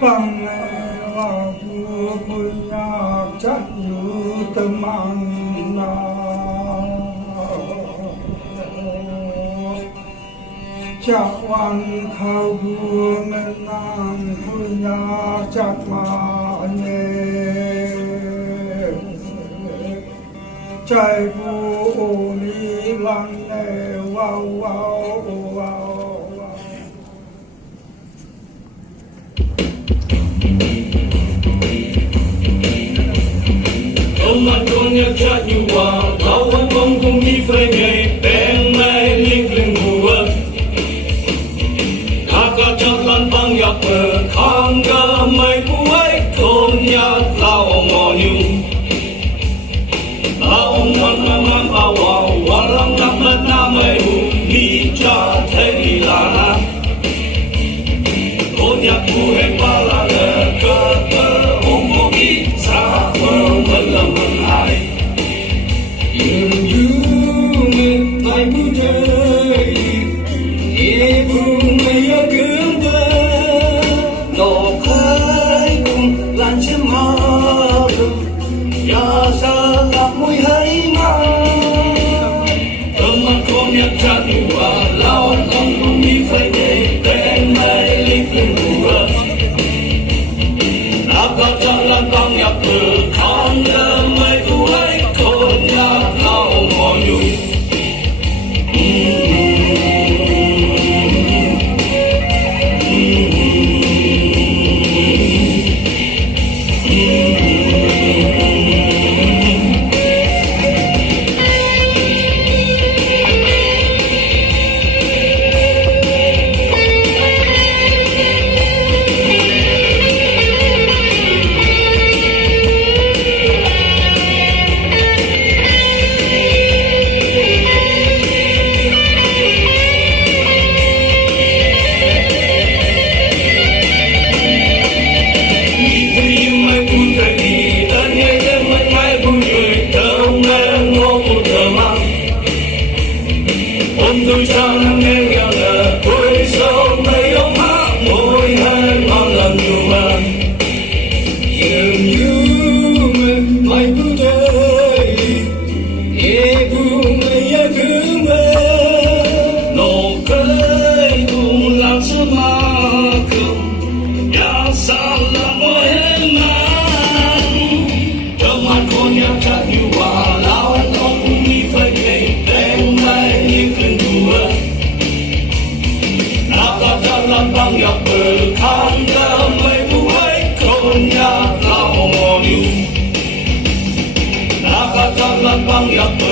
bằng và vua vui nhà chắc như tâm ăn na chắc quan thao vua nên nam vui nhà chắc mà nhé trái vua đi lăng nè wow wow wow. Mà con nhớ cha như hoa, lâu anh con cùng đi phơi nghề, bên mây linh linh mùa. Các chân lan băng nhạc bờ, khang gơ mây cuối, thôn nhạc lao ngõ nhung. Lao ngon ngon bao wow, hoa lăng đắp mất nam mây hùng, mi cha thế đi là. Thôn nhạc cu hệ ba là lờ, cơ cơ ôm mô đi, xa mơ mơ lâm mơ. Hãy subscribe tôi sang nghe nghe là tôi sống mấy ông hát môi hay mang lần nhiều mà dường như mày cứ chơi bu mày ya cứ mê nụ cười cùng làm sao mà không ya sao là môi hết mà trong mắt con nhớ chắc như hoa lao anh không cùng đi phải về đêm nay những cơn lan băng nhạc bờ khang gơ mây cuối thôn nhạc lao ngõ nhung. Đã cả lan băng nhạc bờ